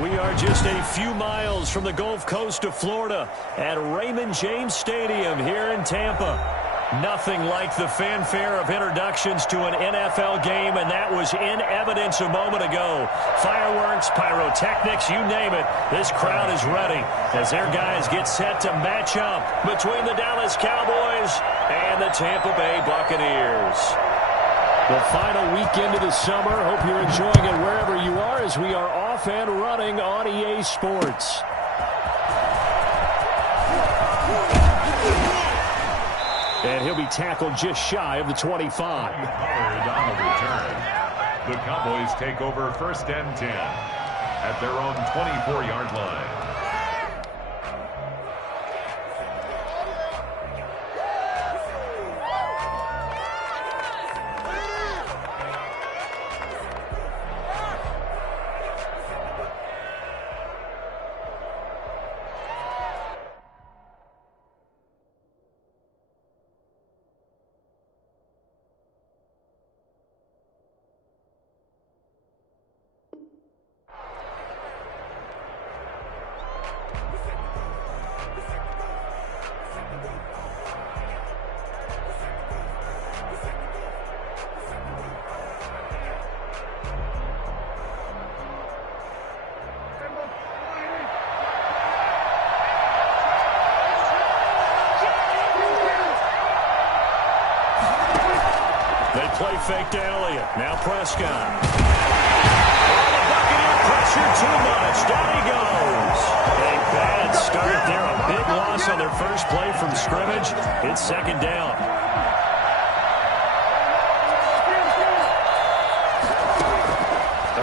We are just a few miles from the Gulf Coast of Florida at Raymond James Stadium here in Tampa. Nothing like the fanfare of introductions to an NFL game, and that was in evidence a moment ago. Fireworks, pyrotechnics, you name it. This crowd is ready as their guys get set to match up between the Dallas Cowboys and the Tampa Bay Buccaneers. The final weekend of the summer. Hope you're enjoying it wherever you are as we are off and running on EA Sports. And he'll be tackled just shy of the 25. On the return. The Cowboys take over 1st and 10 at their own 24-yard line. Play fake to Elliott. Now Prescott. Oh, the Buccaneer pressure too much. Down he goes. A bad start there. A big loss on their first play from scrimmage. It's 2nd down.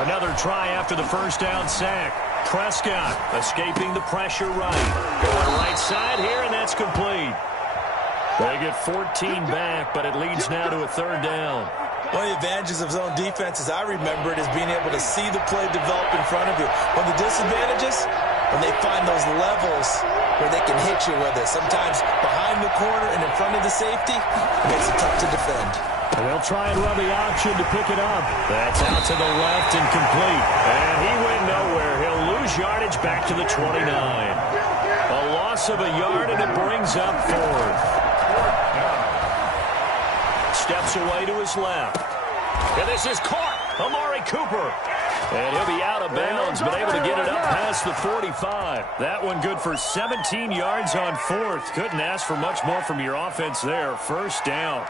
Another try after the 1st down sack. Prescott escaping the pressure right. Going right side here, and that's complete. They get 14 back, but it leads now to a 3rd down. One of the advantages of zone defense, as I remember it, is being able to see the play develop in front of you. One of the disadvantages, when they find those levels where they can hit you with it, sometimes behind the corner and in front of the safety, it makes it tough to defend. And they'll try and run the option to pick it up. That's out to the left and complete. And he went nowhere. He'll lose yardage back to the 29. A loss of a yard, and it brings up 4th. Steps away to his left. And this is caught. Amari Cooper. And he'll be out of bounds, but able to get it up past the 45. That one good for 17 yards on 4th. Couldn't ask for much more from your offense there. 1st down.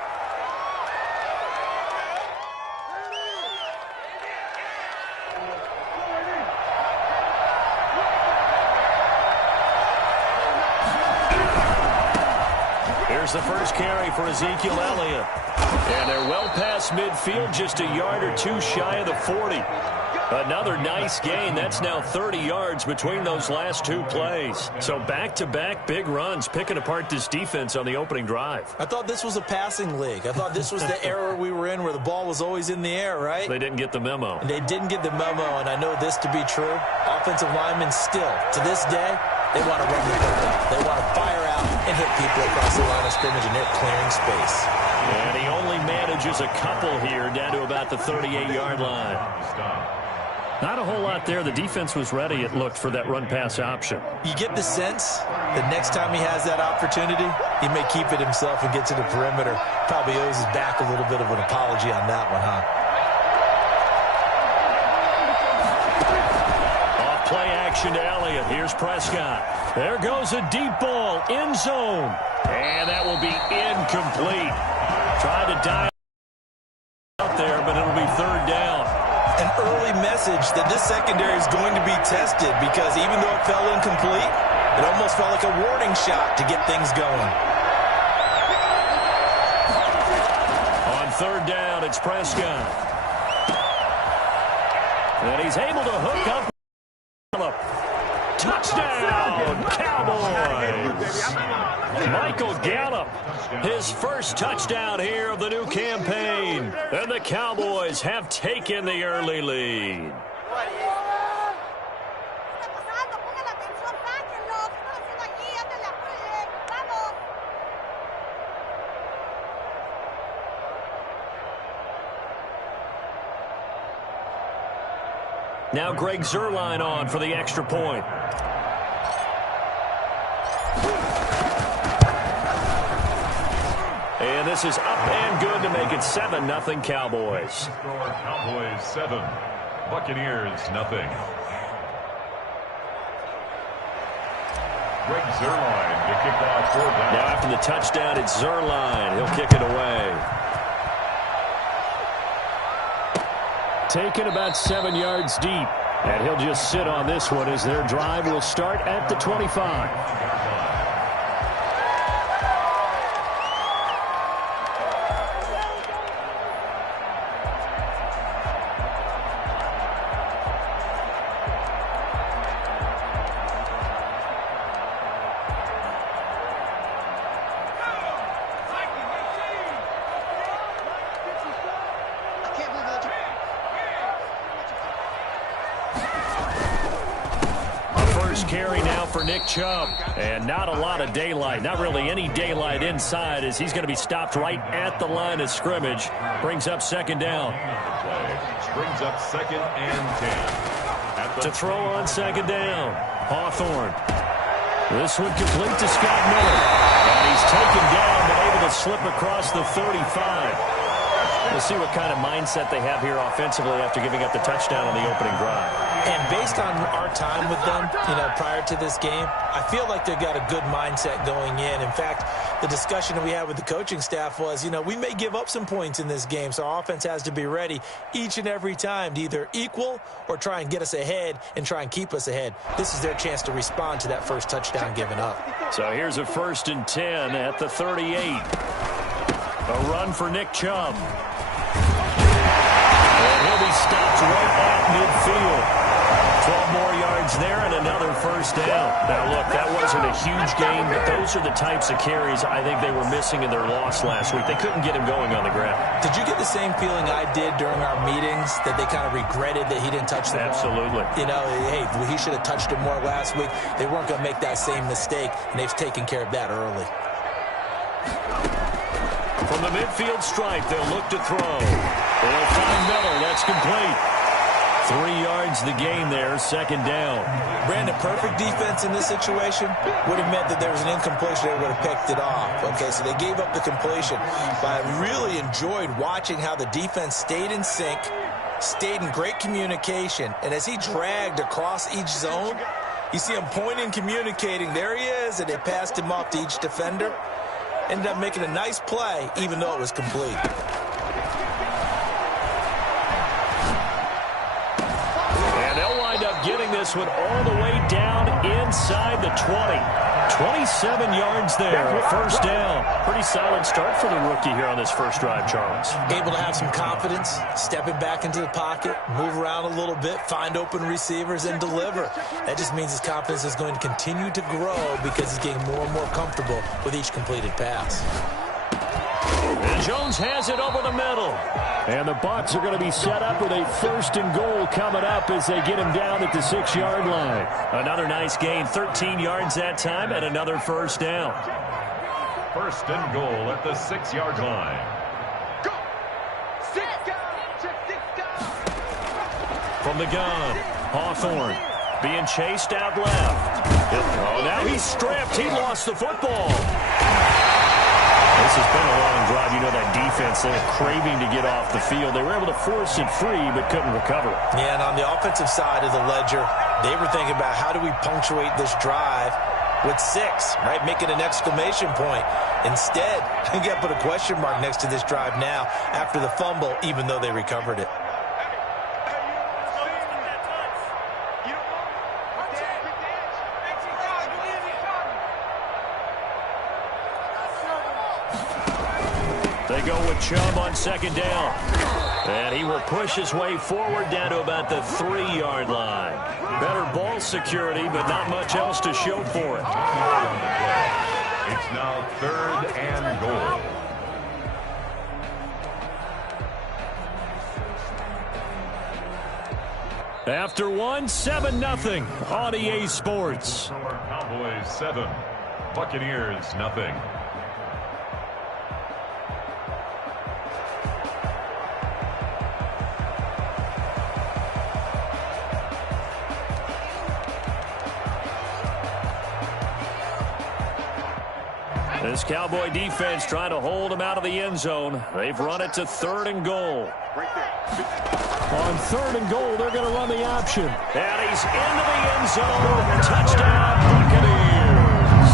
Here's the first carry for Ezekiel Elliott. And they're well past midfield, just a yard or two shy of the 40. Another nice gain. That's now 30 yards between those last 2 plays. So back-to-back big runs, picking apart this defense on the opening drive. I thought this was a passing league. I thought this was the era we were in where the ball was always in the air, right? They didn't get the memo. And they didn't get the memo, and I know this to be true. Offensive linemen still, to this day, they want to run the football. They want to fire out and hit people across the line of scrimmage, and they're clearing space. And he only manages a couple here down to about the 38-yard line. Not a whole lot there. The defense was ready, it looked, for that run-pass option. You get the sense that next time he has that opportunity, he may keep it himself and get to the perimeter. Probably owes his back a little bit of an apology on that one, huh? Play action to Elliott. Here's Prescott. There goes a deep ball. End zone. And that will be incomplete. Tried to dive out there, but it'll be 3rd down. An early message that this secondary is going to be tested because even though it fell incomplete, it almost felt like a warning shot to get things going. On 3rd down, it's Prescott. And he's able to hook up. Touchdown, Cowboys! Michael Gallup, his first touchdown here of the new campaign. And the Cowboys have taken the early lead. Now Greg Zuerlein on for the extra point. And this is up and good to make it 7-0 Cowboys. Score Cowboys 7, Buccaneers nothing. Greg Zuerlein to kick off for them. Now after the touchdown, it's Zuerlein. He'll kick it away. Taken about 7 yards deep. And he'll just sit on this one as their drive will start at the 25. Carry now for Nick Chubb. And not a lot of daylight. Not really any daylight inside as he's going to be stopped right at the line of scrimmage. Brings up second down. Brings up 2nd and 10. To throw on second down. Hawthorne. This one complete to Scott Miller. And he's taken down but able to slip across the 35. We'll see what kind of mindset they have here offensively after giving up the touchdown on the opening drive. And based on our time with them, prior to this game, I feel like they've got a good mindset going in. In fact, the discussion that we had with the coaching staff was, we may give up some points in this game, so our offense has to be ready each and every time to either equal or try and get us ahead and try and keep us ahead. This is their chance to respond to that first touchdown given up. So here's a 1st and 10 at the 38. A run for Nick Chubb. And he'll be stopped right at midfield. 12 more yards there and another first down. Now, look, that wasn't a huge game, but those are the types of carries I think they were missing in their loss last week. They couldn't get him going on the ground. Did you get the same feeling I did during our meetings, that they kind of regretted that he didn't touch the ball? Absolutely. Hey, he should have touched it more last week. They weren't going to make that same mistake, and they've taken care of that early. From the midfield stripe, they'll look to throw. They'll find Miller. That's complete. 3 yards the gain there, second down. Brandon, perfect defense in this situation would have meant that there was an incompletion. They would have picked it off. Okay, so they gave up the completion. But I really enjoyed watching how the defense stayed in sync, stayed in great communication, and as he dragged across each zone, you see him pointing, communicating. There he is, and they passed him off to each defender. Ended up making a nice play, even though it was complete. And they'll wind up getting this one all the way down inside the 20. 27 yards there, first down. Pretty solid start for the rookie here on this first drive, Charles. Able to have some confidence, stepping back into the pocket, move around a little bit, find open receivers, and deliver. That just means his confidence is going to continue to grow because he's getting more and more comfortable with each completed pass. And Jones has it over the middle. And the Bucs are going to be set up with a 1st and goal coming up as they get him down at the 6-yard line. Another nice gain, 13 yards that time, and another first down. 1st and goal at the 6-yard line. Go! 6 down! From the gun, Hawthorne being chased out left. Oh, now he's stripped. He lost the football. This has been a long drive. That defense, they're craving to get off the field. They were able to force it free, but couldn't recover. Yeah, and on the offensive side of the ledger, they were thinking about how do we punctuate this drive with 6, right? Make it an exclamation point. Instead, you got to put a question mark next to this drive now after the fumble, even though they recovered it. They go with Chubb on second down. And he will push his way forward down to about the 3-yard line. Better ball security, but not much else to show for it. It's now 3rd and goal. After one, 7-0 on EA Sports. Cowboys 7, Buccaneers nothing. This Cowboy defense trying to hold him out of the end zone. They've run it to 3rd and goal. On 3rd and goal, they're going to run the option. And he's into the end zone. Touchdown, Buccaneers.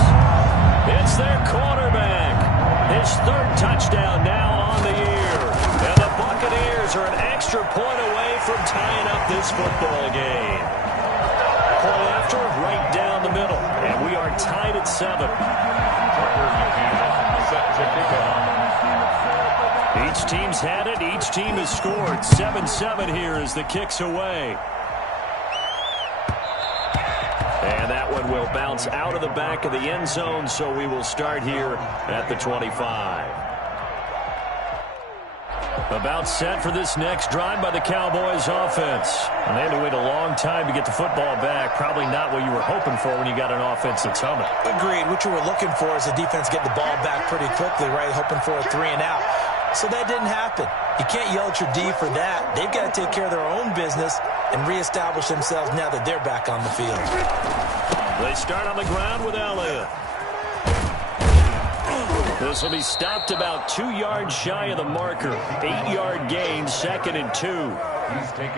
It's their quarterback. His 3rd touchdown now on the year. And the Buccaneers are an extra point away from tying up this football game. Point after, right down the middle. And we are tied at 7. Each team's had it. Each team has scored. 7-7 here as the kick's away. And that one will bounce out of the back of the end zone, so we will start here at the 25. About set for this next drive by the Cowboys offense. And they had to wait a long time to get the football back. Probably not what you were hoping for when you got an offense that's humming. Agreed. What you were looking for is the defense get the ball back pretty quickly, right? Hoping for a 3 and out. So that didn't happen. You can't yell at your D for that. They've got to take care of their own business and reestablish themselves now that they're back on the field. They start on the ground with Elliott. This will be stopped about 2 yards shy of the marker. 8-yard gain, 2nd and 2.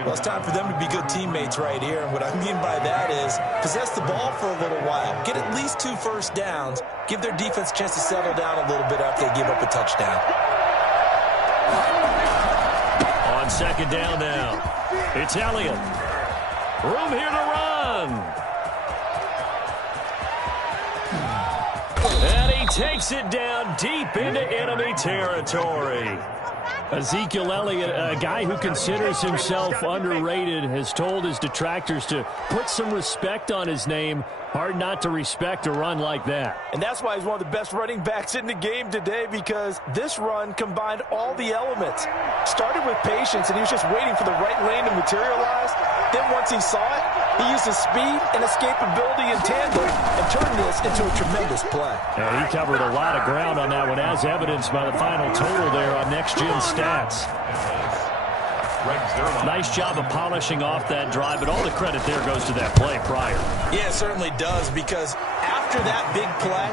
Well, it's time for them to be good teammates right here. And what I mean by that is possess the ball for a little while. Get at least 2 first downs. Give their defense a chance to settle down a little bit after they give up a touchdown. On 2nd down now, it's Elliott. Room here to run. And he takes it down deep into enemy territory. Ezekiel Elliott, a guy who considers himself underrated, has told his detractors to put some respect on his name. Hard not to respect a run like that. And that's why he's one of the best running backs in the game today, because this run combined all the elements. Started with patience, and he was just waiting for the right lane to materialize. Then once he saw it, he used his speed and escapability in tandem and turned this into a tremendous play. And he covered a lot of ground on that one, as evidenced by the final total there on Next Gen Stats. Nice job of polishing off that drive, but all the credit there goes to that play prior. Yeah, it certainly does, because after that big play,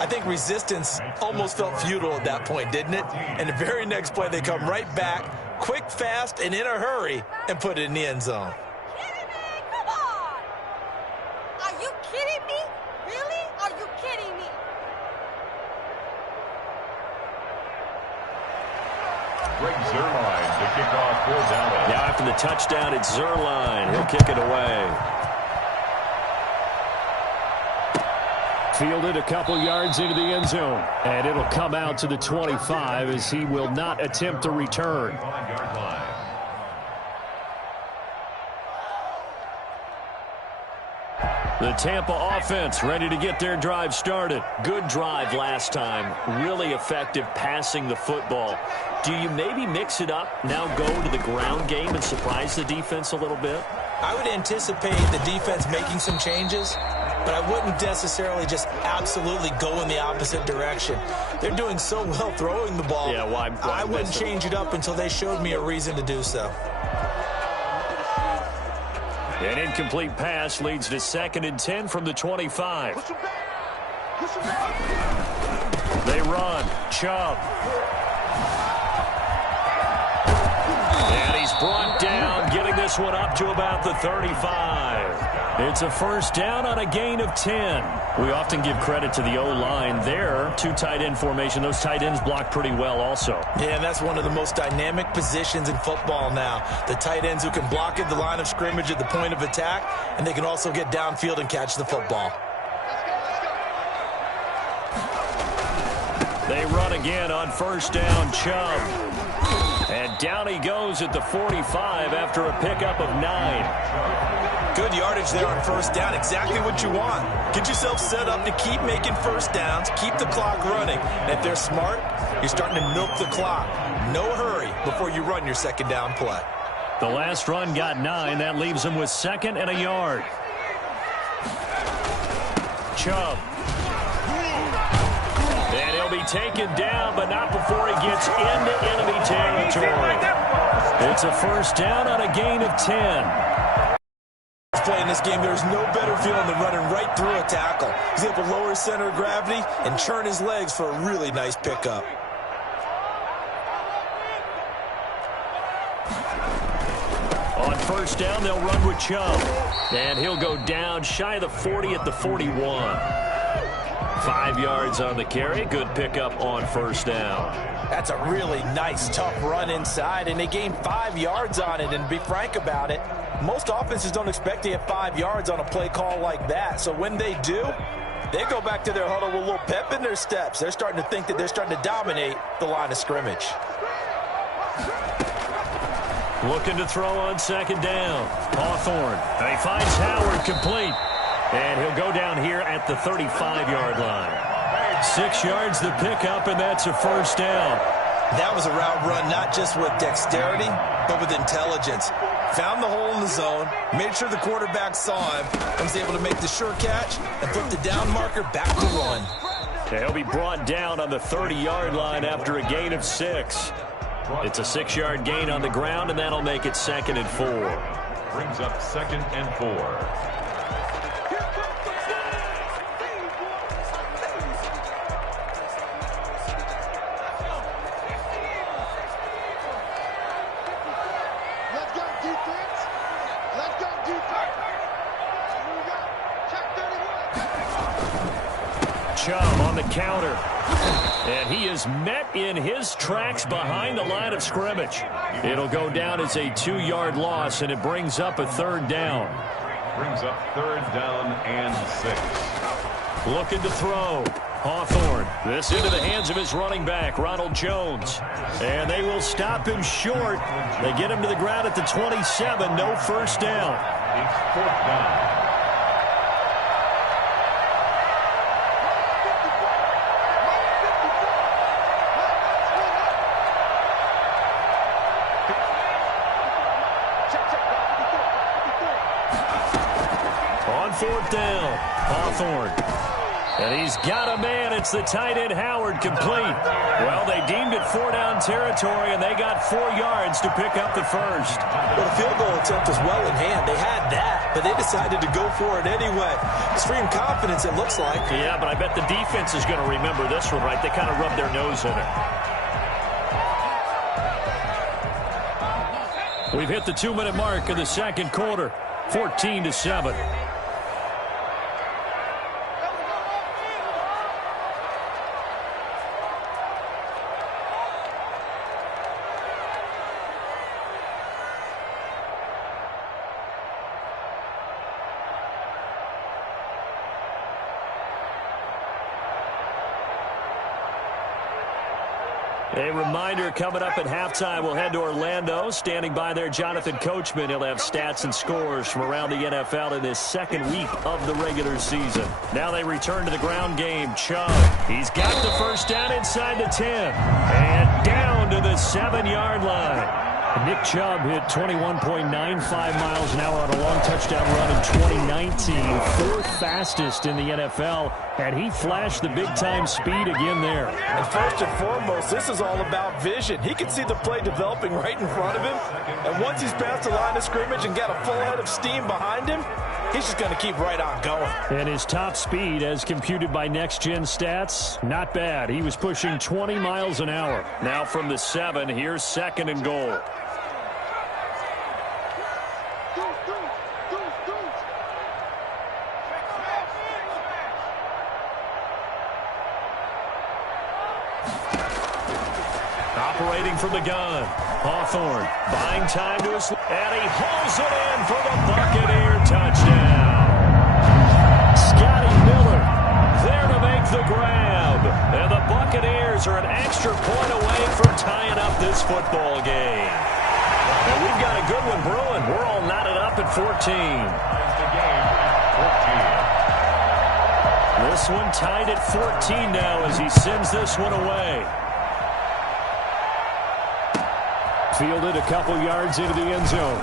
I think resistance almost felt futile at that point, didn't it? And the very next play, they come right back, quick, fast, and in a hurry, and put it in the end zone. Come on! Are you kidding me? Really? Are you kidding me? Greg Zuerlein to kick off for Dallas. Now after the touchdown, it's Zuerlein. He'll kick it away. Fielded a couple yards into the end zone. And it'll come out to the 25 as he will not attempt to return. 5-yard line. The Tampa offense ready to get their drive started. Good drive last time. Really effective passing the football. Do you maybe mix it up, now go to the ground game and surprise the defense a little bit? I would anticipate the defense making some changes, but I wouldn't necessarily just absolutely go in the opposite direction. They're doing so well throwing the ball. Yeah, why I wouldn't change it up until they showed me a reason to do so. An incomplete pass leads to 2nd and 10 from the 25. They run. Chubb. And he's brought down, getting this one up to about the 35. It's a first down on a gain of 10. We often give credit to the O-line there. 2 tight end formation. Those tight ends block pretty well also. Yeah, and that's one of the most dynamic positions in football now. The tight ends who can block at the line of scrimmage at the point of attack, and they can also get downfield and catch the football. They run again on first down, Chubb. And down he goes at the 45 after a pickup of 9. Good yardage there on first down. Exactly what you want. Get yourself set up to keep making first downs, keep the clock running. And if they're smart, you're starting to milk the clock. No hurry before you run your second down play. The last run got 9. That leaves him with 2nd and a yard. Chubb. And he'll be taken down, but not before he gets into enemy territory. It's a first down on a gain of 10. His play in this game, there's no better feeling than running right through a tackle. He's able to lower his center of gravity and churn his legs for a really nice pickup. On first down, they'll run with Chubb. And he'll go down shy of the 40 at the 41. 5 yards on the carry. Good pickup on first down. That's a really nice, tough run inside, and they gained 5 yards on it. And to be frank about it, most offenses don't expect to get 5 yards on a play call like that. So when they do, they go back to their huddle with a little pep in their steps. They're starting to think that they're starting to dominate the line of scrimmage. Looking to throw on second down. Hawthorne. And he finds Howard complete. And he'll go down here at the 35-yard line. 6 yards the pickup, and that's a first down. That was a route run not just with dexterity, but with intelligence. Found the hole in the zone, made sure the quarterback saw him, and was able to make the sure catch and flip the down marker back to run. He'll be brought down on the 30-yard line after a gain of 6. It's a 6-yard gain on the ground, and that'll make it 2nd and 4. Brings up 2nd and 4. Chubb on the counter. And he is met in his tracks behind the line of scrimmage. It'll go down as a 2-yard loss, and it brings up a 3rd down. Brings up 3rd down and 6. Looking to throw. Hawthorne. This into the hands of his running back, Ronald Jones. And they will stop him short. They get him to the ground at the 27. No first down. It's 4th down. On 4th down, Hawthorne. And he's got a man. It's the tight end, Howard, complete. Well, they deemed it 4-down territory, and they got 4 yards to pick up the first. Well, the field goal attempt was well in hand. They had that, but they decided to go for it anyway. Extreme confidence, it looks like. Yeah, but I bet the defense is going to remember this one, right? They kind of rubbed their nose in it. We've hit the 2-minute mark in the second quarter, 14-7. A reminder coming up at halftime, we'll head to Orlando. Standing by there, Jonathan Coachman. He'll have stats and scores from around the NFL in this second week of the regular season. Now they return to the ground game. Chubb, he's got the first down inside the 10. And down to the 7-yard line. Nick Chubb hit 21.95 miles an hour on a long touchdown run in 2019. 4th fastest in the NFL. And he flashed the big-time speed again there. And first and foremost, this is all about vision. He can see the play developing right in front of him. And once he's past the line of scrimmage and got a full head of steam behind him, he's just going to keep right on going. And his top speed, as computed by Next Gen Stats, not bad. He was pushing 20 miles an hour. Now from the 7, here's 2nd and goal. Operating from the gun. Hawthorne buying time to his... And he hauls it in for the Buccaneer touchdown. Scotty Miller there to make the grab. And the Buccaneers are an extra point away from tying up this football game. And we've got a good one brewing. We're all knotted up at 14. This one tied at 14 now as he sends this one away. Fielded a couple yards into the end zone.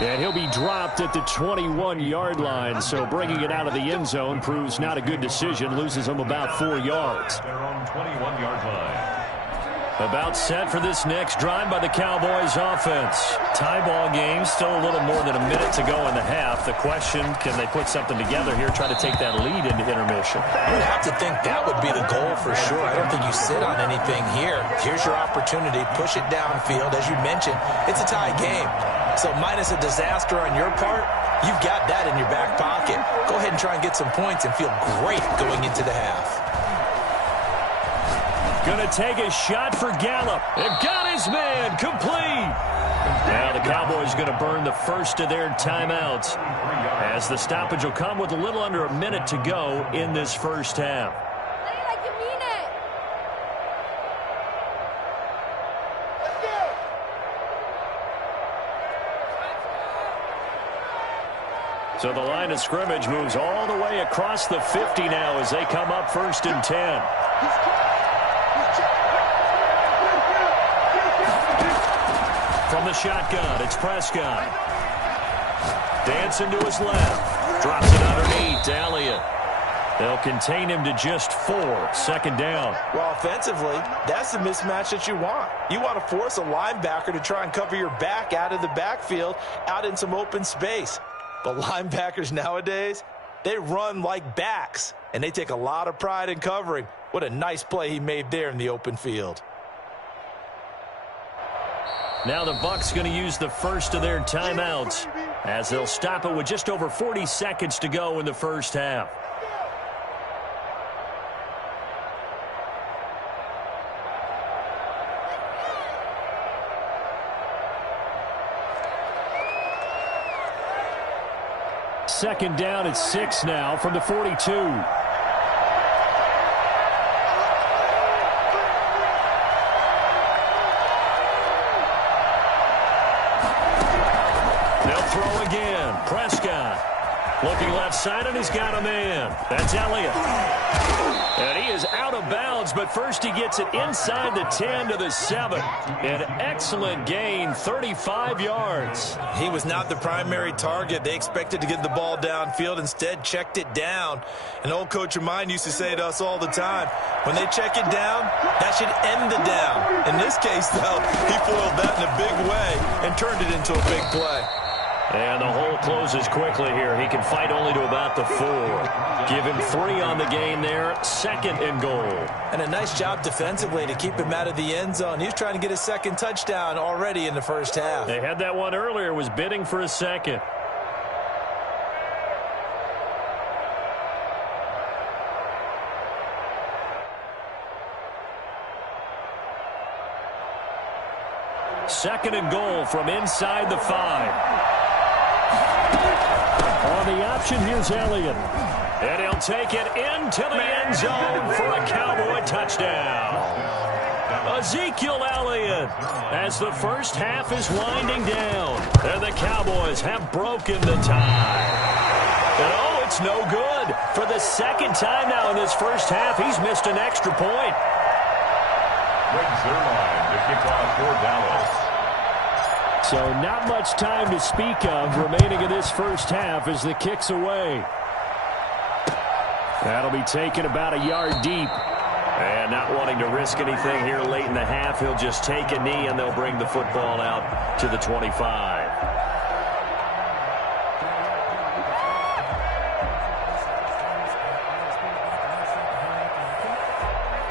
And he'll be dropped at the 21-yard line, so bringing it out of the end zone proves not a good decision. Loses him about 4 yards. Their own 21-yard line. About set for this next drive by the Cowboys offense. Tie ball game, still a little more than a minute to go in the half. The question, can they put something together here, try to take that lead into intermission? You would have to think that would be the goal for sure. I don't think you sit on anything here. Here's your opportunity. Push it downfield. As you mentioned, it's a tie game. So minus a disaster on your part, you've got that in your back pocket. Go ahead and try and get some points and feel great going into the half. Going to take a shot for Gallup. And got his man complete. Now the Cowboys going to burn the first of their timeouts as the stoppage will come with a little under a minute to go in this first half. Play like you mean it. So the line of scrimmage moves all the way across the 50 now as they come up 1st and 10. From the shotgun, it's Prescott. Dancing to his left. Drops it underneath to Elliott. They'll contain him to just 4. 2nd down. Well, offensively, that's the mismatch that you want. You want to force a linebacker to try and cover your back out of the backfield, out in some open space. But linebackers nowadays, they run like backs, and they take a lot of pride in covering. What a nice play he made there in the open field. Now the Bucs going to use the first of their timeouts as they'll stop it with just over 40 seconds to go in the first half. Second down at 6 now from the 42. Prescott looking left side, and he's got a man. That's Elliott. And he is out of bounds, but first he gets it inside the 10 to the 7. An excellent gain, 35 yards. He was not the primary target. They expected to get the ball downfield, instead checked it down. An old coach of mine used to say to us all the time, when they check it down, that should end the down. In this case, though, he foiled that in a big way and turned it into a big play. And the hole closes quickly here. He can fight only to about the 4. Give him 3 on the gain there. 2nd and goal. And a nice job defensively to keep him out of the end zone. He was trying to get his 2nd touchdown already in the first half. They had that one earlier, was bidding for a 2nd. Second and goal from inside the 5. On the option, here's Elliott. And he'll take it into the end zone for a Cowboy touchdown. Ezekiel Elliott as the first half is winding down. And the Cowboys have broken the tie. And oh, it's no good. For the 2nd time now in this first half, he's missed an extra point. Greg Zuerlein to kick off for Dallas. So not much time to speak of remaining in this first half as the kick's away. That'll be taken about a yard deep. And not wanting to risk anything here late in the half, he'll just take a knee and they'll bring the football out to the 25.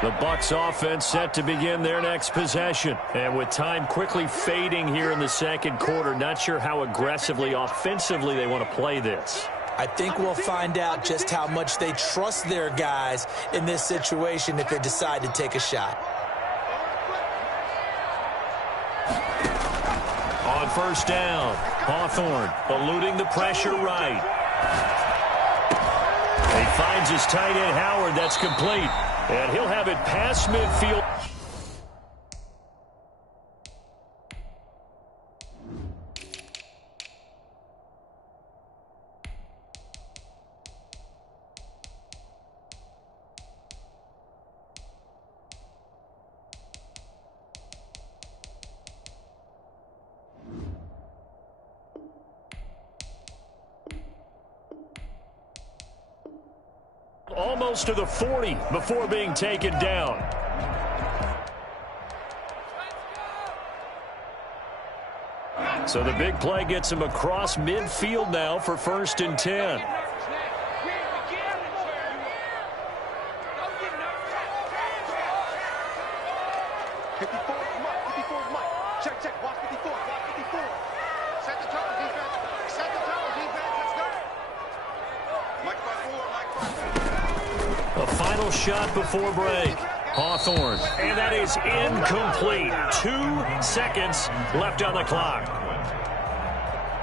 The Bucs offense set to begin their next possession. And with time quickly fading here in the 2nd quarter, not sure how aggressively, offensively they want to play this. I think we'll find out just how much they trust their guys in this situation if they decide to take a shot. On 1st down, Hawthorne eluding the pressure right. He finds his tight end Howard. That's complete. And he'll have it past midfield. Almost to the 40 before being taken down. So the big play gets him across midfield now for 1st and 10. A final shot before break. Hawthorne. And that is incomplete. 2 seconds left on the clock.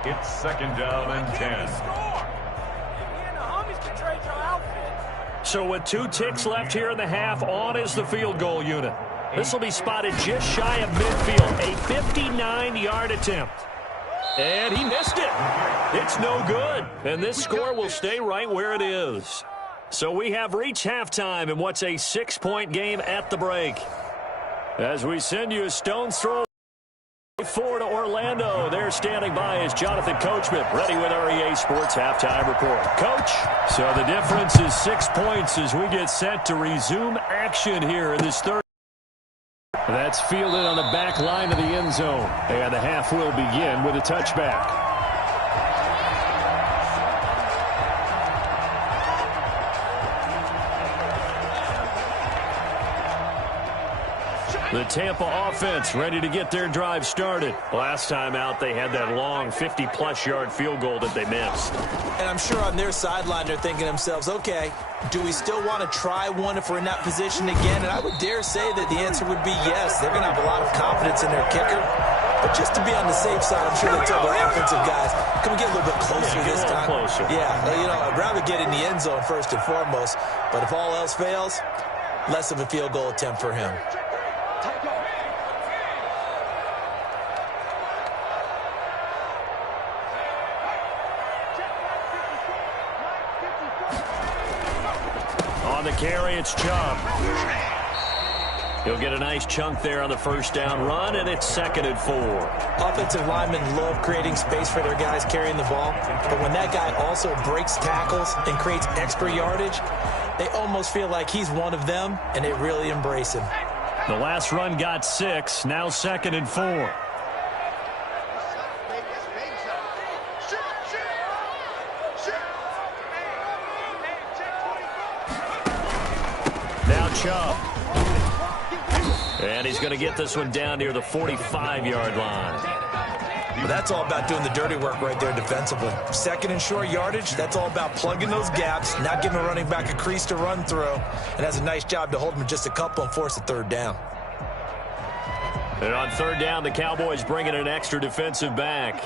It's 2nd down and 10. So with 2 ticks left here in the half, on is the field goal unit. This will be spotted just shy of midfield. A 59-yard attempt. And he missed it. It's no good. And this score will stay right where it is. So we have reached halftime in what's a 6-point game at the break. As we send you a stone's throw forward to Orlando. There standing by is Jonathan Coachman, ready with our EA Sports Halftime Report. Coach? So the difference is 6 points as we get set to resume action here in this third. That's fielded on the back line of the end zone. And the half will begin with a touchback. The Tampa offense ready to get their drive started. Last time out, they had that long 50-plus yard field goal that they missed. And I'm sure on their sideline, they're thinking to themselves, okay, do we still want to try one if we're in that position again? And I would dare say that the answer would be yes. They're going to have a lot of confidence in their kicker. But just to be on the safe side, I'm sure they tell their offensive guys, can we get a little bit closer this time? Closer. Yeah, you know, I'd rather get in the end zone first and foremost. But if all else fails, less of a field goal attempt for him. On the carry, it's Chubb. He'll get a nice chunk there on the first down run, and it's 2nd and 4. Offensive linemen love creating space for their guys carrying the ball, but when that guy also breaks tackles and creates extra yardage, they almost feel like he's one of them, and they really embrace him. The last run got 6, now 2nd and 4. Now Chubb. And he's going to get this one down near the 45-yard line. But that's all about doing the dirty work right there defensively. 2nd and short yardage, that's all about plugging those gaps, not giving a running back a crease to run through, and has a nice job to hold him just a couple and force a 3rd down. And on 3rd down, the Cowboys bring in an extra defensive back.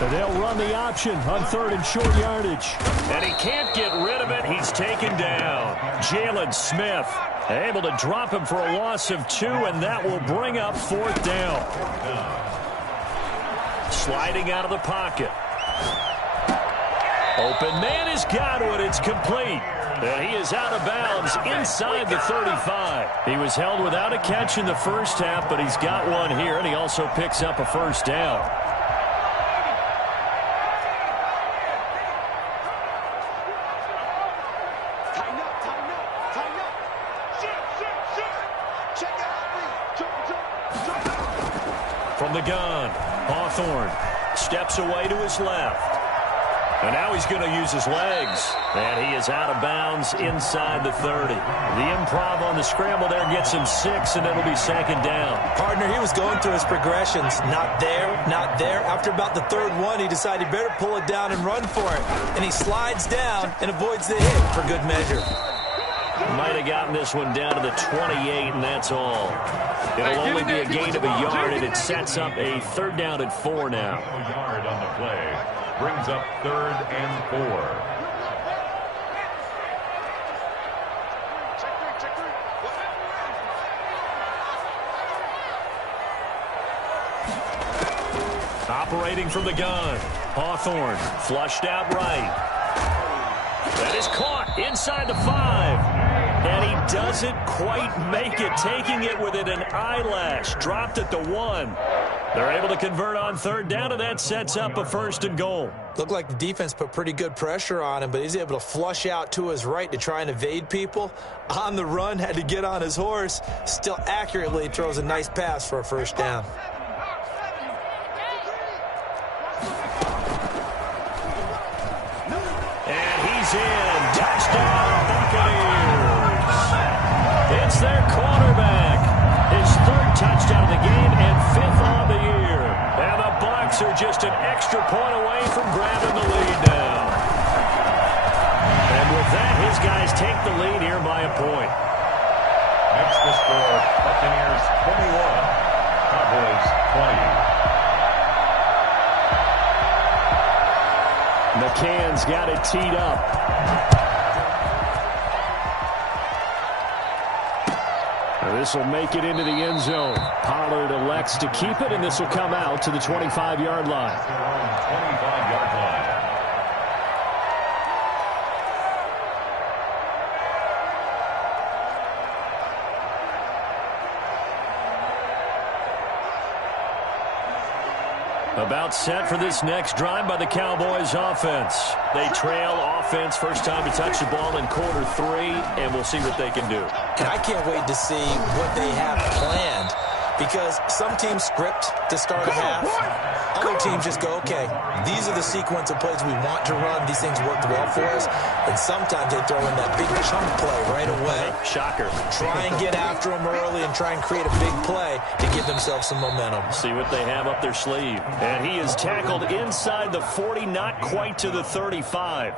And they'll run the option on 3rd and short yardage. And he can't get rid of it. He's taken down. Jalen Smith able to drop him for a loss of 2, and that will bring up 4th down. Sliding out of the pocket. Open man is Godwin. It's complete. And he is out of bounds inside the 35. He was held without a catch in the first half, but he's got one here, and he also picks up a 1st down. From the gun, Hawthorne steps away to his left. And now he's going to use his legs. And he is out of bounds inside the 30. The improv on the scramble there gets him 6, and it'll be 2nd down. Partner, he was going through his progressions. Not there, not there. After about the 3rd one, he decided he better pull it down and run for it. And he slides down and avoids the hit for good measure. Might have gotten this one down to the 28, and that's all. It'll only be a gain of a yard, and it sets up a 3rd down and 4 now. A yard on the play. Brings up 3rd and 4. Operating from the gun, Hawthorne flushed out right. That is caught inside the 5. And he doesn't quite make it, taking it within an eyelash. Dropped at the 1. They're able to convert on third down, and that sets up a 1st and goal. Looked like the defense put pretty good pressure on him, but he's able to flush out to his right to try and evade people. On the run, had to get on his horse. Still accurately throws a nice pass for a 1st down. And he's in. Touchdown, Buccaneers. It's their quarterback. His 3rd touchdown of the game and 5th on the year. And the Bucs are just an extra point away from grabbing the lead now. And with that, his guys take the lead here by a point. Next to score, Buccaneers 21, Cowboys 20. McCann's got it teed up. This will make it into the end zone. Pollard elects to keep it, and this will come out to the 25-yard line. 25-yard line. About set for this next drive by the Cowboys offense. They trail offense, first time to touch the ball in quarter 3, and we'll see what they can do. And I can't wait to see what they have planned, because some teams script to start a half. Other teams just go, okay, these are the sequence of plays we want to run. These things worked well for us. And sometimes they throw in that big chunk play right away. Shocker. Try and get after them early and try and create a big play to give themselves some momentum. See what they have up their sleeve. And he is tackled inside the 40, not quite to the 35.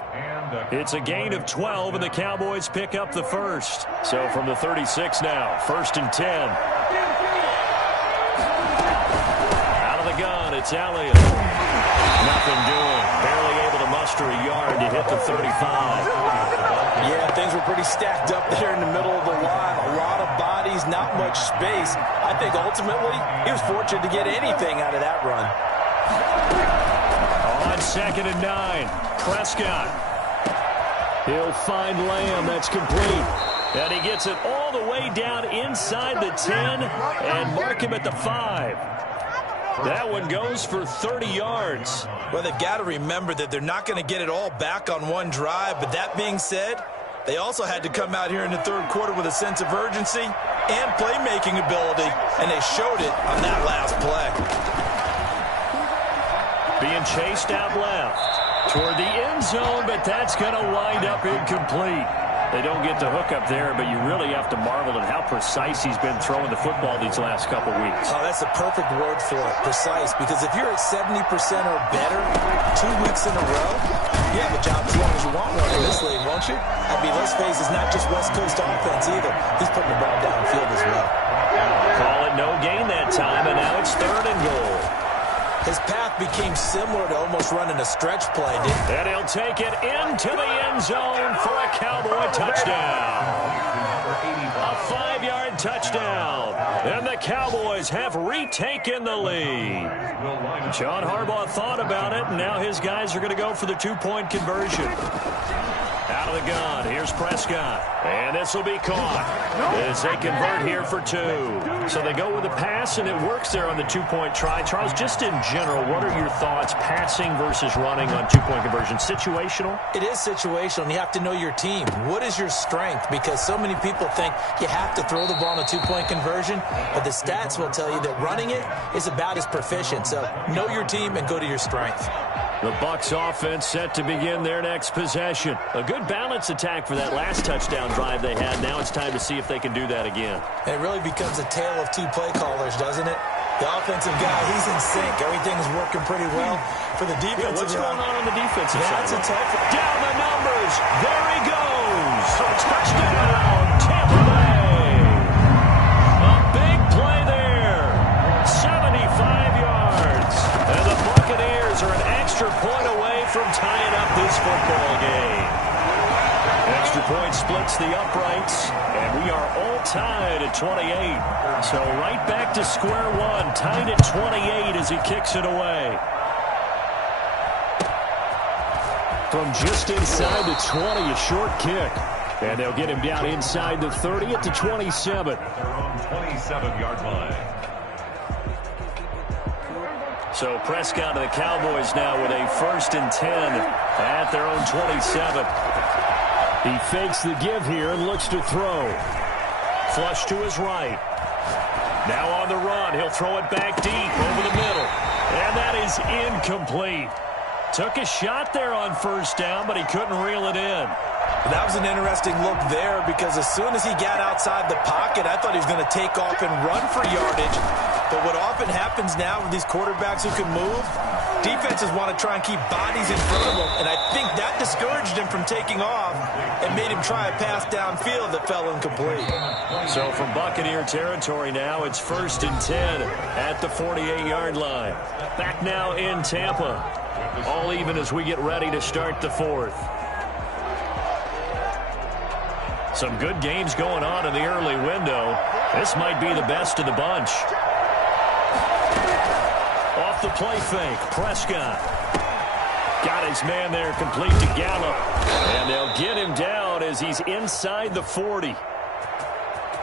It's a gain of 12, and the Cowboys pick up the 1st. So from the 36 now, 1st and 10. Gun, it's Elliott. Nothing doing. Barely able to muster a yard to hit the 35. Yeah, things were pretty stacked up there in the middle of the line. A lot of bodies, not much space. I think ultimately he was fortunate to get anything out of that run. On 2nd and 9, Prescott. He'll find Lamb. That's complete. And he gets it all the way down inside the 10 and mark him at the 5. That one goes for 30 yards. Well, they've got to remember that they're not going to get it all back on one drive. But that being said, they also had to come out here in the 3rd quarter with a sense of urgency and playmaking ability, and they showed it on that last play. Being chased out left toward the end zone, but that's going to wind up incomplete. They don't get the hook up there, but you really have to marvel at how precise he's been throwing the football these last couple weeks. Oh, that's the perfect word for it, precise, because if you're at 70% or better 2 weeks in a row, you have a job as long as you want one in this league, won't you? I mean, let's face it, it's not just West Coast offense either. He's putting the ball downfield as well. Call it no gain that time, and now it's 3rd and goal. His path became similar to almost running a stretch play, didn't it? And he'll take it into the end zone for a Cowboy touchdown. A 5-yard touchdown. And the Cowboys have retaken the lead. John Harbaugh thought about it, and now his guys are going to go for the 2-point conversion. Out of the gun, here's Prescott. And this will be caught as they convert here for 2. So they go with a pass, and it works there on the 2-point try. Charles, just in general, what are your thoughts, passing versus running on 2-point conversion? Situational? It is situational, and you have to know your team. What is your strength? Because so many people think you have to throw the ball in a 2-point conversion, but the stats will tell you that running it is about as proficient. So know your team and go to your strength. The Bucs offense set to begin their next possession. A good balance attack for that last touchdown drive they had. Now it's time to see if they can do that again. And it really becomes a tale of 2 play callers, doesn't it? The offensive guy, he's in sync. Everything's working pretty well. For the defensive what's going on the defensive side? That's a tough one. Down the numbers. There he goes. Touchdown, Tampa Bay. A big play there. 75 yards. And the Buccaneers are an extra point away from tying up this football game. Extra point splits the uprights, and we are all tied at 28. So right back to square one, tied at 28 as he kicks it away. From just inside the 20, a short kick. And they'll get him down inside the 30 at the 27. Their own 27-yard line. So Prescott and the Cowboys now with a 1st and 10 at their own 27. He fakes the give here and looks to throw. Flush to his right. Now on the run. He'll throw it back deep over the middle. And that is incomplete. Took a shot there on 1st down, but he couldn't reel it in. That was an interesting look there because as soon as he got outside the pocket, I thought he was going to take off and run for yardage. But what often happens now with these quarterbacks who can move, defenses want to try and keep bodies in front of them, and I think that discouraged him from taking off and made him try a pass downfield that fell incomplete. So from Buccaneer territory now, it's 1st and 10 at the 48-yard line. Back now in Tampa. All even as we get ready to start the 4th. Some good games going on in the early window. This might be the best of the bunch. Off the play fake, Prescott. Got his man there complete to Gallup. And they'll get him down as he's inside the 40.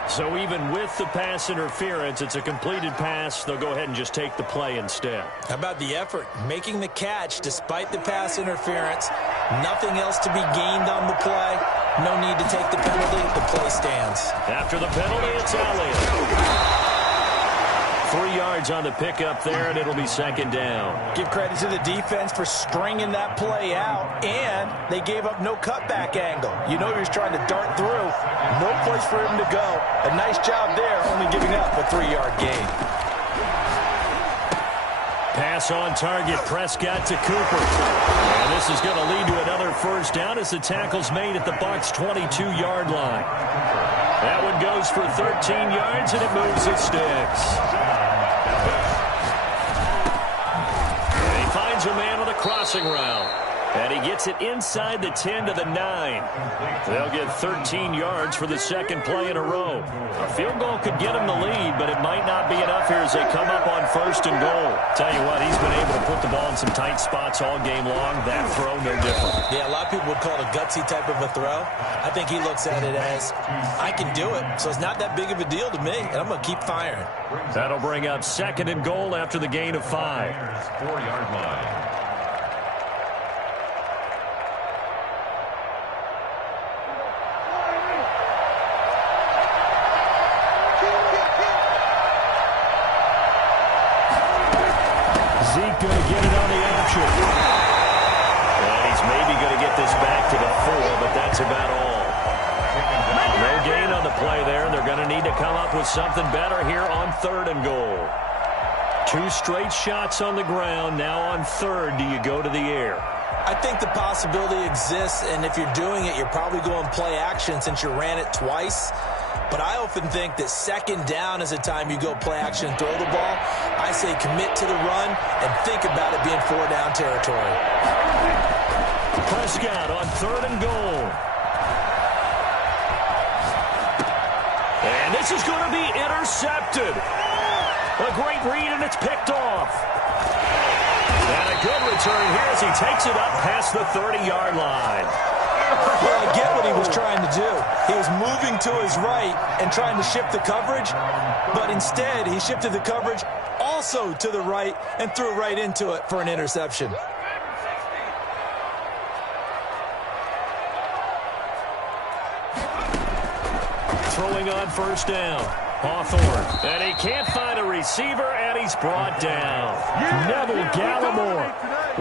So even with the pass interference, it's a completed pass. They'll go ahead and just take the play instead. How about the effort? Making the catch despite the pass interference. Nothing else to be gained on the play. No need to take the penalty. The play stands. After the penalty, it's Elliott. 3 yards on the pickup there, and it'll be 2nd down. Give credit to the defense for stringing that play out, and they gave up no cutback angle. You know he was trying to dart through. No place for him to go. A nice job there, only giving up a 3-yard gain. Pass on target, Prescott to Cooper. And this is going to lead to another 1st down as the tackle's made at the Bucs' 22-yard line. That one goes for 13 yards, and it moves the sticks. And he finds a man on the crossing route. And he gets it inside the 10 to the 9. They'll get 13 yards for the 2nd play in a row. A field goal could get him the lead, but it might not be enough here as they come up on 1st and goal. Tell you what, he's been able to put the ball in some tight spots all game long. That throw, no different. Yeah, a lot of people would call it a gutsy type of a throw. I think he looks at it as, I can do it, so it's not that big of a deal to me, and I'm going to keep firing. That'll bring up 2nd and goal after the gain of 5. 4-yard line. Zeke going to get it on the option. And he's maybe going to get this back to the 4, but that's about all. No gain on the play there. They're going to need to come up with something better here on 3rd and goal. 2 straight shots on the ground. Now on 3rd, do you go to the air? I think the possibility exists, and if you're doing it, you're probably going play action since you ran it twice. But I often think that 2nd down is the time you go play action and throw the ball. I say commit to the run and think about it being 4-down territory. Prescott on 3rd and goal. And this is going to be intercepted. A great read, and it's picked off. And a good return here as he takes it up past the 30-yard line. Well, I get what he was trying to do. He was moving to his right and trying to shift the coverage, but instead he shifted the coverage also to the right and threw right into it for an interception. Throwing on 1st down. Hawthorne. And he can't find a receiver, and he's brought down. Neville Gallimore.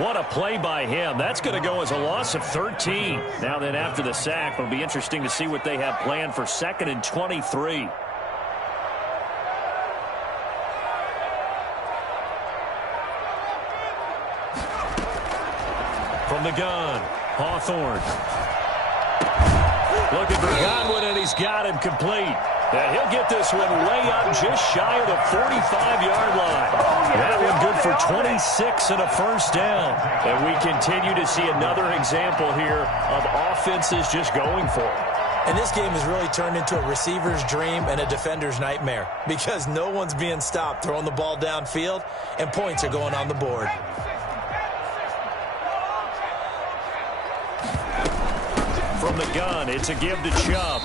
What a play by him. That's going to go as a loss of 13. Now then, after the sack, it'll be interesting to see what they have planned for 2nd and 23. From the gun, Hawthorne. Looking for Godwin, and he's got him complete. And he'll get this one way up just shy of the 45-yard line. That one good for 26 and a 1st down. And we continue to see another example here of offenses just going for it. And this game has really turned into a receiver's dream and a defender's nightmare because no one's being stopped throwing the ball downfield, and points are going on the board. From the gun, it's a give to Chubb.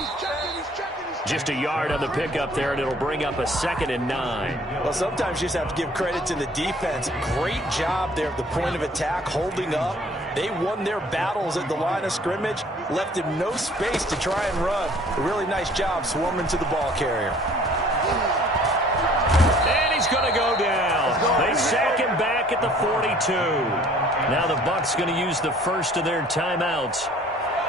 Just a yard on the pickup there, and it'll bring up a 2nd and 9. Well, sometimes you just have to give credit to the defense. Great job there at the point of attack, holding up. They won their battles at the line of scrimmage, left him no space to try and run. A really nice job swarming to the ball carrier. And he's going to go down. They sack him back at the 42. Now the Bucs going to use the first of their timeouts.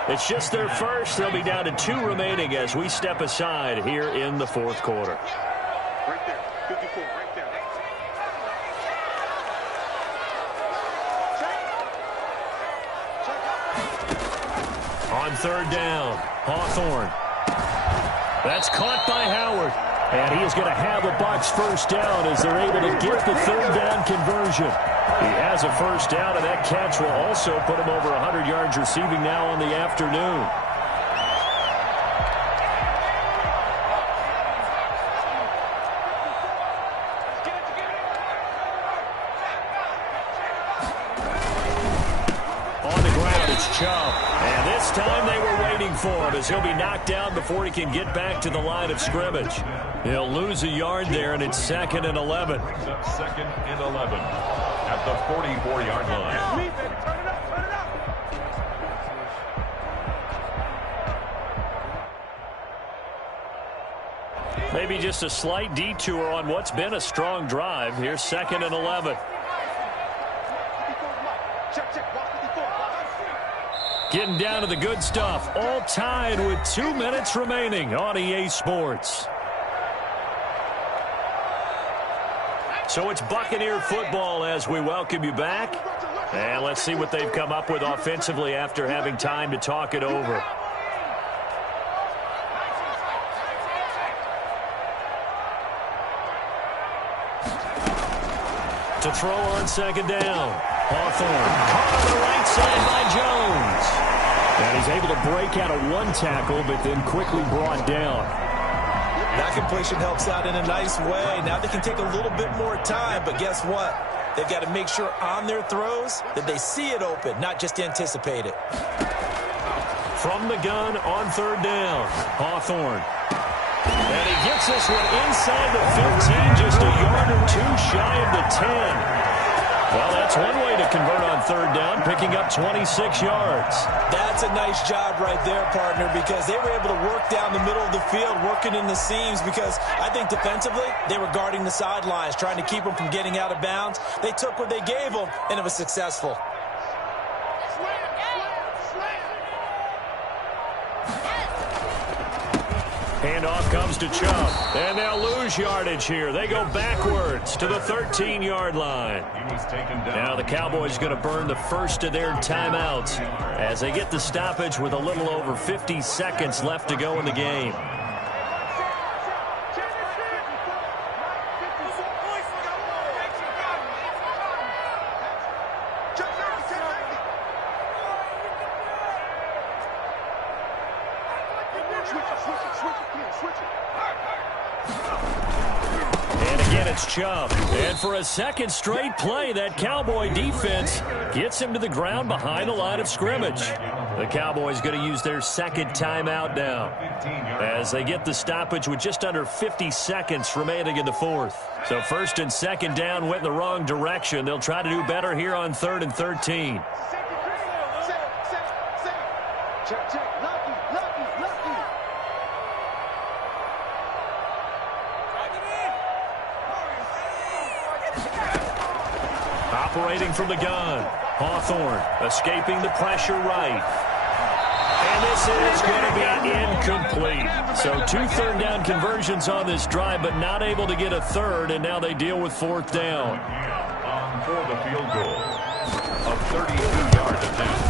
It's just their first. They'll be down to 2 remaining as we step aside here in the 4th quarter. Right there. 54, right there. On 3rd down, Hawthorne. That's caught by Howard. And he is going to have a Bucs first down as they're able to get the 3rd down conversion. He has a first down, and that catch will also put him over 100 yards receiving now on the afternoon. On the ground, it's Chubb. And this time they were waiting for him as he'll be knocked down before he can get back to the line of scrimmage. He'll lose a yard there, and it's 2nd and 11. 2nd and 11 at the 44-yard line. Turn it up, turn it up. Maybe just a slight detour on what's been a strong drive. Here's 2nd and 11. Check, watch 54. Getting down to the good stuff. All tied with 2 minutes remaining on EA Sports. So it's Buccaneer football as we welcome you back. And let's see what they've come up with offensively after having time to talk it over. To throw on 2nd down. Hawthorne caught on the right side by Jones. And he's able to break out of 1 tackle, but then quickly brought down. That completion helps out in a nice way. Now they can take a little bit more time, but guess what? They've got to make sure on their throws that they see it open, not just anticipate it. From the gun on 3rd down, Hawthorne. And he gets this one inside the 15, just a yard or 2 shy of the 10. Well, that's one way to convert on 3rd down, picking up 26 yards. That's a nice job right there, partner, because they were able to work down the middle of the field, working in the seams, because I think defensively they were guarding the sidelines, trying to keep them from getting out of bounds. They took what they gave them, and it was successful. Handoff comes to Chubb, and they'll lose yardage here. They go backwards to the 13-yard line. He was taken down. Now the Cowboys going to burn the first of their timeouts as they get the stoppage with a little over 50 seconds left to go in the game. And again, it's Chubb. And for a second straight play, that Cowboy defense gets him to the ground behind the line of scrimmage. The Cowboys going to use their 2nd timeout now as they get the stoppage with just under 50 seconds remaining in the 4th. So 1st and 2nd down went in the wrong direction. They'll try to do better here on 3rd and 13. Check. Lucky. Operating from the gun, Hawthorne escaping the pressure right. And this is going to be incomplete. So 2 3rd down conversions on this drive, but not able to get a 3rd, and now they deal with 4th down. On for the field goal of 32-yard attempt.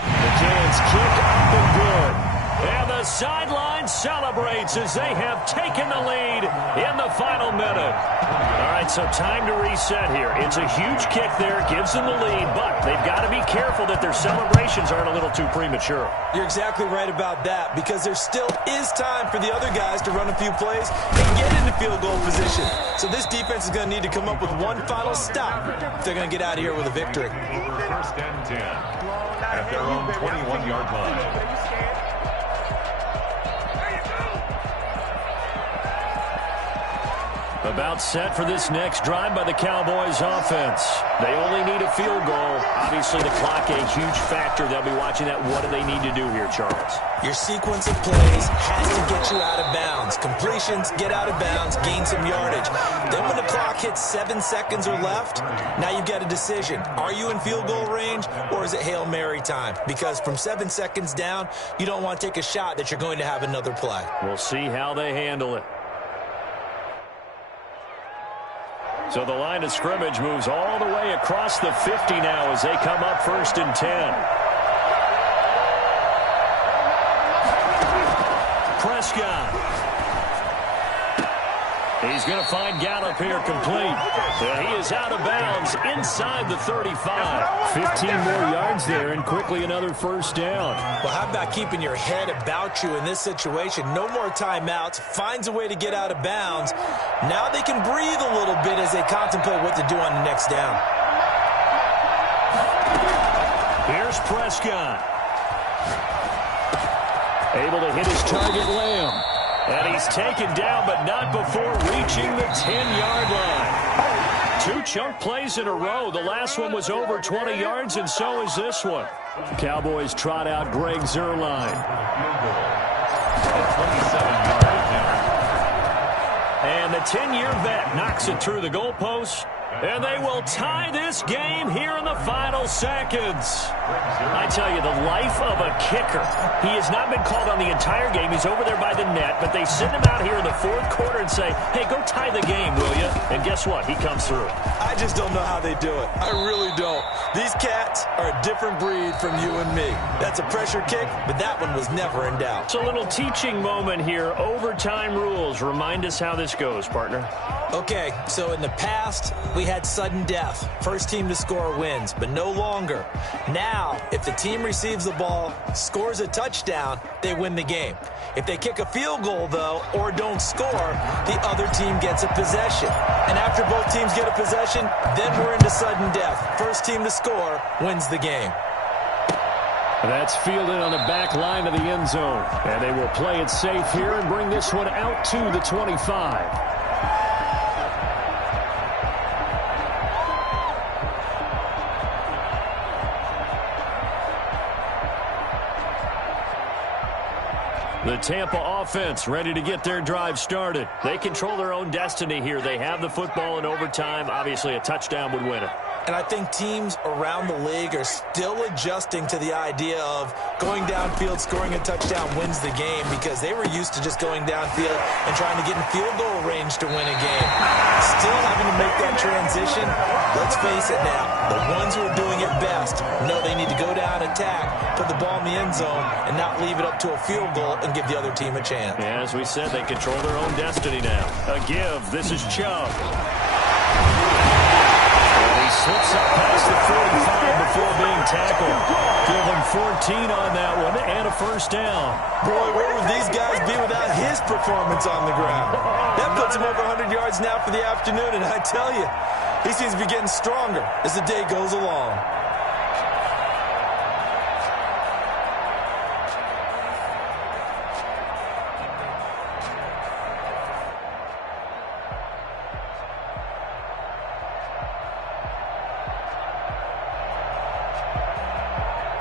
The Giants kick up and good. And the sideline celebrates as they have taken the lead in the final minute. All right, so time to reset here. It's a huge kick there, gives them the lead, but they've got to be careful that their celebrations aren't a little too premature. You're exactly right about that, because there still is time for the other guys to run a few plays and get into field goal position. So this defense is going to need to come up with one final stop if they're going to get out of here with a victory. 1st and 10 at their own 21-yard line. About set for this next drive by the Cowboys offense. They only need a field goal. Obviously, the clock a huge factor. They'll be watching that. What do they need to do here, Charles? Your sequence of plays has to get you out of bounds. Completions, get out of bounds, gain some yardage. Then when the clock hits 7 seconds or left, now you've got a decision. Are you in field goal range, or is it Hail Mary time? Because from 7 seconds down, you don't want to take a shot that you're going to have another play. We'll see how they handle it. So the line of scrimmage moves all the way across the 50 now as they come up 1st and 10. Prescott. He's going to find Gallup here complete. He is out of bounds inside the 35. 15 more yards there and quickly another 1st down. Well, how about keeping your head about you in this situation? No more timeouts. Finds a way to get out of bounds. Now they can breathe a little bit as they contemplate what to do on the next down. Here's Prescott. Able to hit his target, Lamb. And he's taken down, but not before reaching the 10-yard line. 2 chunk plays in a row. The last one was over 20 yards, and so is this one. Cowboys trot out Greg Zuerlein. And the 10-year vet knocks it through the goalpost. And they will tie this game here in the final seconds. I tell you, the life of a kicker. He has not been called on the entire game. He's over there by the net, but they send him out here in the 4th quarter and say, hey, go tie the game, will you? And guess what? He comes through. I just don't know how they do it. I really don't. These cats are a different breed from you and me. That's a pressure kick, but that one was never in doubt. It's a little teaching moment here. Overtime rules. Remind us how this goes, partner. Okay, so in the past, we had sudden death. First team to score wins, but no longer. Now, if the team receives the ball, scores a touchdown, they win the game. If they kick a field goal, though, or don't score, the other team gets a possession. And after both teams get a possession, then we're into sudden death. First team to score wins the game. That's fielded on the back line of the end zone. And they will play it safe here and bring this one out to the 25. The Tampa offense ready to get their drive started. They control their own destiny here. They have the football in overtime. Obviously, a touchdown would win it. And I think teams around the league are still adjusting to the idea of going downfield, scoring a touchdown wins the game, because they were used to just going downfield and trying to get in field goal range to win a game. Still having to make that transition. Let's face it now, the ones who are doing it best know they need to go down, attack, put the ball in the end zone, and not leave it up to a field goal and give the other team a chance. Yeah, as we said, they control their own destiny now. A give. This is Chubb. He slips up past the 45 before being tackled. Give him 14 on that one and a 1st down. Boy, where would these guys be without his performance on the ground? That puts him over 100 yards now for the afternoon, and I tell you, he seems to be getting stronger as the day goes along.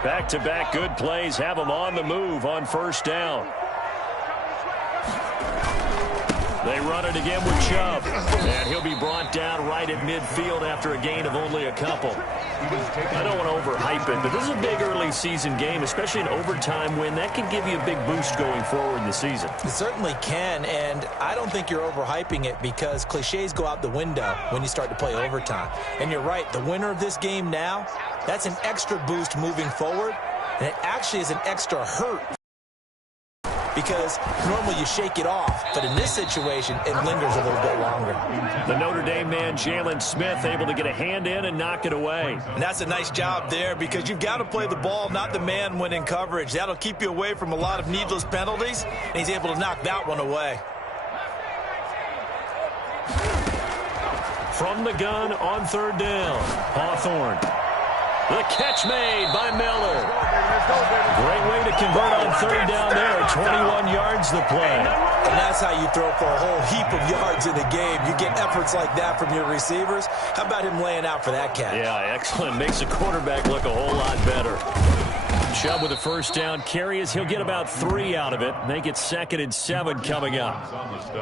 Back-to-back good plays have them on the move on 1st down. They run it again with Chubb. And he'll be brought down right at midfield after a gain of only a couple. I don't want to overhype it, but this is a big early season game, especially an overtime win. That can give you a big boost going forward in the season. It certainly can, and I don't think you're overhyping it because cliches go out the window when you start to play overtime. And you're right, the winner of this game now, that's an extra boost moving forward, and it actually is an extra hurt because normally you shake it off, but in this situation, it lingers a little bit longer. The Notre Dame man, Jalen Smith, able to get a hand in and knock it away. And that's a nice job there because you've got to play the ball, not the man when in coverage. That'll keep you away from a lot of needless penalties, and he's able to knock that one away. From the gun on 3rd down, Hawthorne. The catch made by Miller. Great way to convert on third down there. 21 yards the play. And that's how you throw for a whole heap of yards in a game. You get efforts like that from your receivers. How about him laying out for that catch? Yeah, excellent. Makes the quarterback look a whole lot better. Chubb with a first down carry as he'll get about 3 out of it. Make it 2nd and 7 coming up.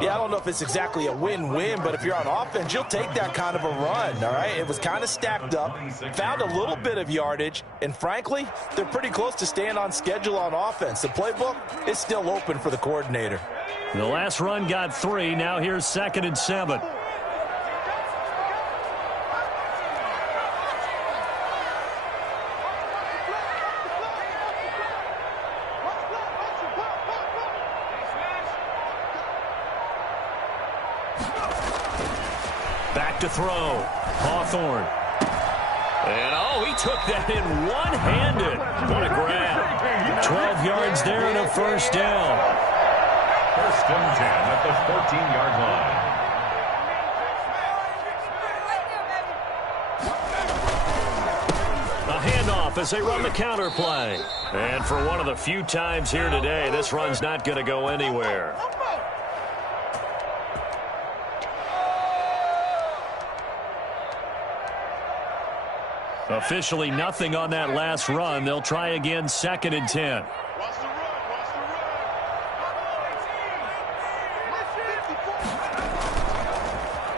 Yeah, I don't know if it's exactly a win-win, but if you're on offense, you'll take that kind of a run, all right? It was kind of stacked up, found a little bit of yardage, and frankly, they're pretty close to staying on schedule on offense. The playbook is still open for the coordinator. The last run got 3. Now here's 2nd and 7. Back to throw. Hawthorne. And, oh, he took that in one-handed. What a grab. 12 yards there and a first down. 1st and 10 at the 14-yard line. A handoff as they run the counter play. And for one of the few times here today, this run's not going to go anywhere. Officially nothing on that last run. They'll try again 2nd and 10.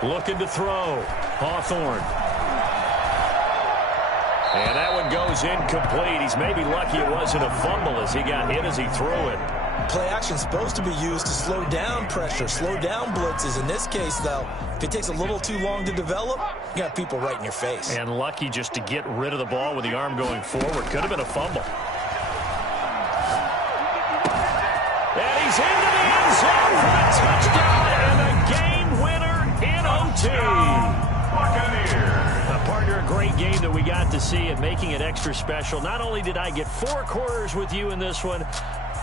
Looking to throw. Hawthorne. And that one goes incomplete. He's maybe lucky it wasn't a fumble as he got hit as he threw it. Play action is supposed to be used to slow down pressure, slow down blitzes. In this case, though, if it takes a little too long to develop, you got people right in your face. And lucky just to get rid of the ball with the arm going forward. Could have been a fumble. And he's into the end zone for a touchdown and a game winner in OT. Partner, a great game that we got to see and making it extra special. Not only did I get 4 quarters with you in this one,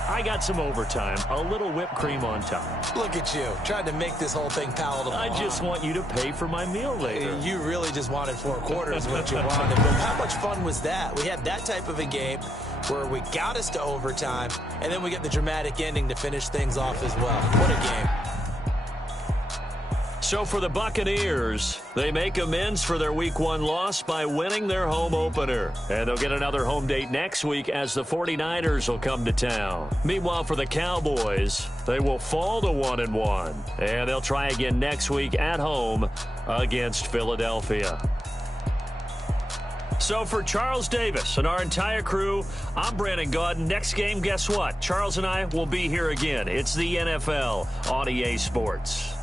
I got some overtime, a little whipped cream on top. Look at you, trying to make this whole thing palatable. I just want you to pay for my meal later. You really just wanted 4 quarters, what you wanted. But how much fun was that? We had that type of a game where we got us to overtime, and then we get the dramatic ending to finish things off as well. What a game. So for the Buccaneers, they make amends for their Week 1 loss by winning their home opener. And they'll get another home date next week as the 49ers will come to town. Meanwhile, for the Cowboys, they will fall to 1-1. And they'll try again next week at home against Philadelphia. So for Charles Davis and our entire crew, I'm Brandon Gaudin. Next game, guess what? Charles and I will be here again. It's the NFL on EA Sports.